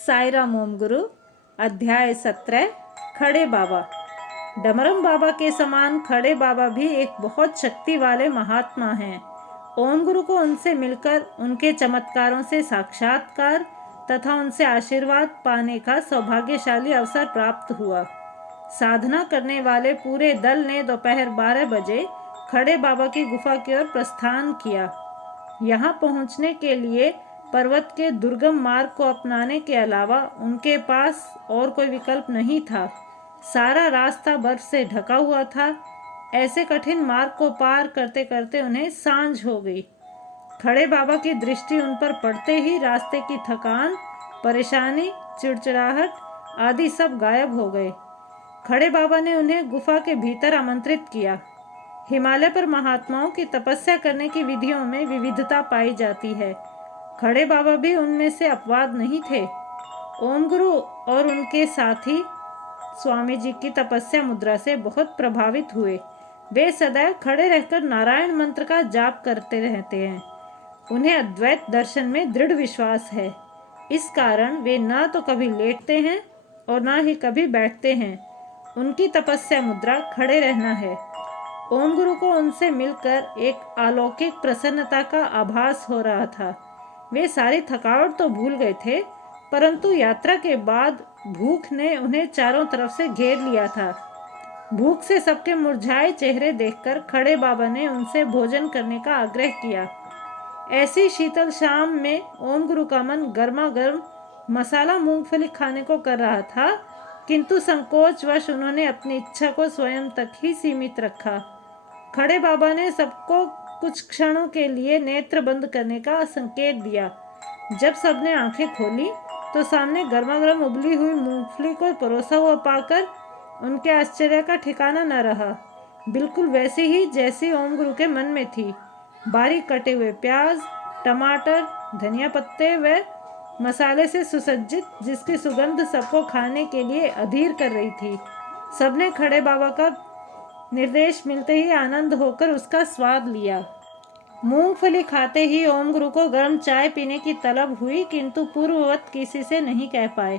साई राम ओम गुरु। अध्याय 17। खड़े बाबा। डमरम बाबा के समान खड़े बाबा भी एक बहुत शक्ति वाले महात्मा हैं। ओम गुरु को उनसे मिलकर उनके चमत्कारों से साक्षात्कार तथा उनसे आशीर्वाद पाने का सौभाग्यशाली अवसर प्राप्त हुआ। साधना करने वाले पूरे दल ने दोपहर 12 बजे खड़े बाबा की गुफा की ओर प्रस्थान किया। यहाँ पहुँचने के लिए पर्वत के दुर्गम मार्ग को अपनाने के अलावा उनके पास और कोई विकल्प नहीं था। सारा रास्ता बर्फ से ढका हुआ था। ऐसे कठिन मार्ग को पार करते करते उन्हें सांझ हो गई। खड़े बाबा की दृष्टि उन पर पड़ते ही रास्ते की थकान, परेशानी, चिड़चिड़ाहट आदि सब गायब हो गए। खड़े बाबा ने उन्हें गुफा के भीतर आमंत्रित किया। हिमालय पर महात्माओं की तपस्या करने की विधियों में विविधता पाई जाती है। खड़े बाबा भी उनमें से अपवाद नहीं थे। ओम गुरु और उनके साथी स्वामी जी की तपस्या मुद्रा से बहुत प्रभावित हुए। वे सदैव खड़े रहकर नारायण मंत्र का जाप करते रहते हैं। उन्हें अद्वैत दर्शन में दृढ़ विश्वास है। इस कारण वे न तो कभी लेटते हैं और न ही कभी बैठते हैं। उनकी तपस्या मुद्रा खड़े रहना है। ओम गुरु को उनसे मिलकर एक अलौकिक प्रसन्नता का आभास हो रहा था। वे सारी थकावट तो भूल गए थे, परंतु यात्रा के बाद भूख ने उन्हें चारों तरफ से घेर लिया था। भूख से सबके मुरझाए चेहरे देखकर खड़े बाबा ने उनसे भोजन करने का आग्रह किया। ऐसी शीतल शाम में ओम गुरु का मन गर्मा गर्म मसाला मूंगफली खाने को कर रहा था, किंतु संकोचवश उन्होंने अपनी इच्छा को स्वयं तक ही सीमित रखा। खड़े बाबा ने सबको कुछ क्षणों के लिए नेत्र बंद करने का संकेत दिया। जब सबने आंखें खोली तो सामने गर्मा गर्म उबली हुई मूंगफली को परोसा हुआ पाकर उनके आश्चर्य का ठिकाना न रहा। बिल्कुल वैसी ही जैसी ओम गुरु के मन में थी। बारीक कटे हुए प्याज, टमाटर, धनिया पत्ते व मसाले से सुसज्जित, जिसकी सुगंध सबको खाने के लिए अधीर कर रही थी। सबने खड़े बाबा का निर्देश मिलते ही आनंद होकर उसका स्वाद लिया। मूंगफली खाते ही ओम गुरु को गर्म चाय पीने की तलब हुई, किंतु पूर्ववत किसी से नहीं कह पाए।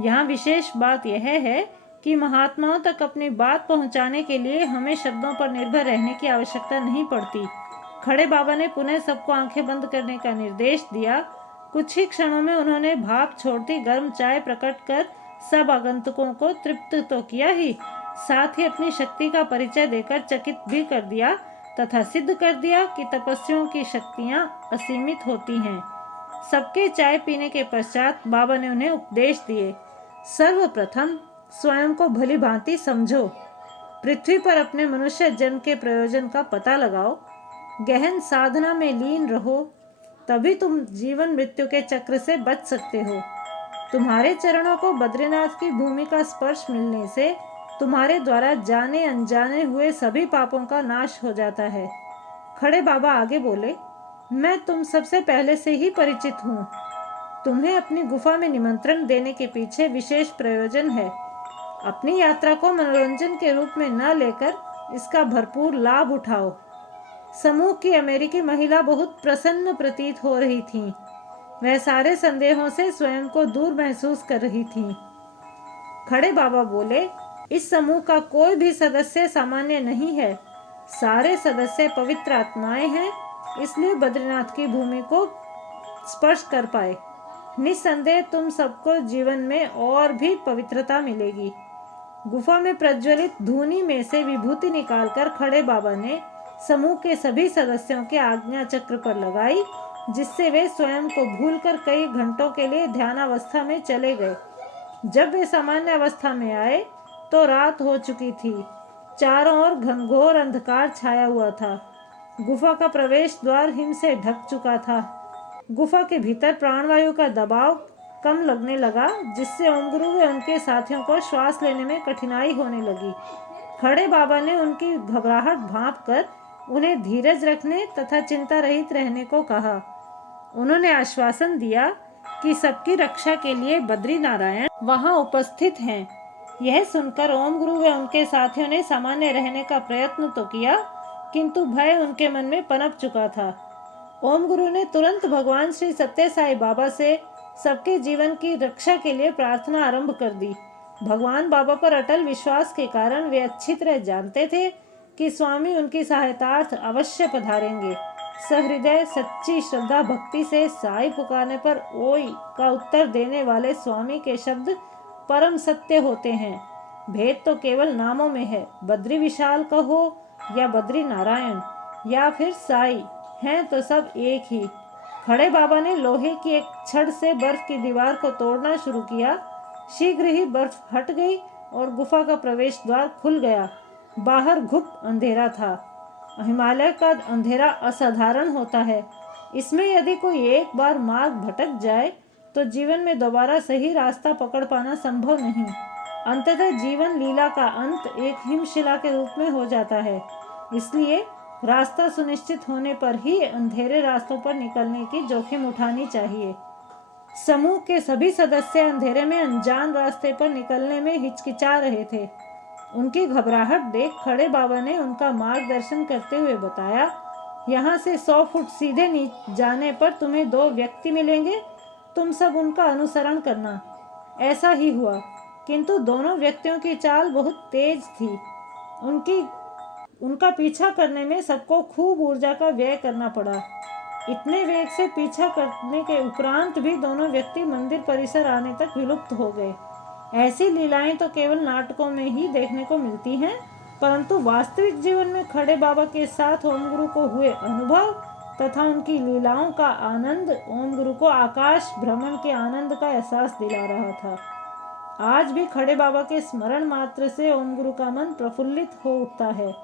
यहाँ विशेष बात यह है कि महात्माओं तक अपनी बात पहुँचाने के लिए हमें शब्दों पर निर्भर रहने की आवश्यकता नहीं पड़ती। खड़े बाबा ने पुनः सबको आंखें बंद करने का निर्देश दिया। कुछ ही क्षणों में उन्होंने भाप छोड़ती गर्म चाय प्रकट कर सब आगंतुकों को तृप्त तो किया ही, साथ ही अपनी शक्ति का परिचय देकर चकित भी कर दिया तथा सिद्ध कर दिया कि तपस्वियों की शक्तियां असीमित होती हैं। सबके चाय पीने के पश्चात बाबा ने उन्हें उपदेश दिए। सर्वप्रथम स्वयं को भली भांति समझो। पृथ्वी पर अपने मनुष्य जन्म के प्रयोजन का पता लगाओ। गहन साधना में लीन रहो, तभी तुम जीवन मृत्यु के चक्र से बच सकते हो। तुम्हारे चरणों को बद्रीनाथ की भूमि का स्पर्श मिलने से तुम्हारे द्वारा जाने अनजाने हुए सभी पापों का नाश हो जाता है। खड़े बाबा आगे बोले, मैं तुम सबसे पहले से ही परिचित हूँ। तुम्हें अपनी गुफा में निमंत्रण देने के पीछे विशेष प्रयोजन है। अपनी यात्रा को मनोरंजन के रूप में न लेकर इसका भरपूर लाभ उठाओ। समूह की अमेरिकी महिला बहुत प्रसन्न प्रतीत हो रही थी। वह सारे संदेहों से स्वयं को दूर महसूस कर रही थी। खड़े बाबा बोले, इस समूह का कोई भी सदस्य सामान्य नहीं है। सारे सदस्य पवित्र आत्माएं हैं, इसलिए बद्रीनाथ की भूमि को स्पर्श कर पाए। निस्संदेह तुम सबको जीवन में और भी पवित्रता मिलेगी। गुफा में प्रज्वलित धूनी में से विभूति निकालकर खड़े बाबा ने समूह के सभी सदस्यों के आज्ञा चक्र पर लगाई, जिससे वे स्वयं को भूलकर कई घंटों के लिए ध्यानावस्था में चले गए। जब वे सामान्य अवस्था में आए तो रात हो चुकी थी। चारों ओर घनघोर अंधकार छाया हुआ था। गुफा का प्रवेश द्वार हिम से ढक चुका था। गुफा के भीतर प्राणवायु का दबाव कम लगने लगा, जिससे ओम गुरु व उनके साथियों को श्वास लेने में कठिनाई होने लगी। खड़े बाबा ने उनकी घबराहट भांप कर उन्हें धीरज रखने तथा चिंता रहित रहने को कहा। उन्होंने आश्वासन दिया कि सबकी रक्षा के लिए बद्री नारायण वहां उपस्थित हैं। यह सुनकर ओम गुरु व उनके साथियों ने सामान्य रहने का प्रयत्न तो किया, किंतु भय उनके मन में पनप चुका था। ओम गुरु ने तुरंत भगवान श्री सत्य साई बाबा से सबके जीवन की रक्षा के लिए प्रार्थना आरंभ कर दी। भगवान बाबा पर अटल विश्वास के कारण वे अच्छी तरह जानते थे कि स्वामी उनकी सहायतार्थ अवश्य पधारेंगे। सहृदय सच्ची श्रद्धा भक्ति से साई पुकारने पर ओई का उत्तर देने वाले स्वामी के शब्द परम सत्य होते हैं। भेद तो केवल नामों में है। बद्री विशाल कहो या बद्री नारायण या फिर साई, हैं तो सब एक ही। खड़े बाबा ने लोहे की एक छड़ से बर्फ की दीवार को तोड़ना शुरू किया। शीघ्र ही बर्फ हट गई और गुफा का प्रवेश द्वार खुल गया। बाहर घुप अंधेरा था। हिमालय का अंधेरा असाधारण होता है। इसमें यदि कोई एक बार मार्ग भटक जाए तो जीवन में दोबारा सही रास्ता पकड़ पाना संभव नहीं। अंततः जीवन लीला का अंत एक हिमशिला के रूप में हो जाता है। इसलिए रास्ता सुनिश्चित होने पर ही अंधेरे रास्तों पर निकलने की जोखिम उठानी चाहिए। समूह के सभी सदस्य अंधेरे में अनजान रास्ते पर निकलने में हिचकिचा रहे थे। उनकी घबराहट देख खड़े बाबा ने उनका मार्गदर्शन करते हुए बताया, यहाँ से 100 फुट सीधे जाने पर तुम्हें 2 व्यक्ति मिलेंगे। तुम सब उनका अनुसरण करना। ऐसा ही हुआ, किंतु दोनों व्यक्तियों की चाल बहुत तेज थी। उनका पीछा करने में सबको खूब ऊर्जा का व्यय करना पड़ा। इतने वेग से पीछा करने के उपरांत भी दोनों व्यक्ति मंदिर परिसर आने तक विलुप्त हो गए। ऐसी लीलाएं तो केवल नाटकों में ही देखने को मिलती हैं, परंतु वास्तविक जीवन में खड़े बाबा के साथ ओम गुरु को हुए अनुभव तथा उनकी लीलाओं का आनंद ओम गुरु को आकाश भ्रमण के आनंद का एहसास दिला रहा था। आज भी खड़े बाबा के स्मरण मात्र से ओम गुरु का मन प्रफुल्लित हो उठता है।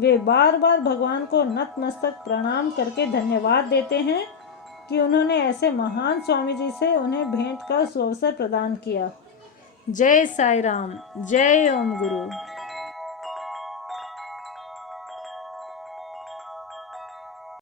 वे बार बार भगवान को नतमस्तक प्रणाम करके धन्यवाद देते हैं कि उन्होंने ऐसे महान स्वामी जी से उन्हें भेंट का सुअवसर प्रदान किया। जय साई राम, जय ओम गुरु।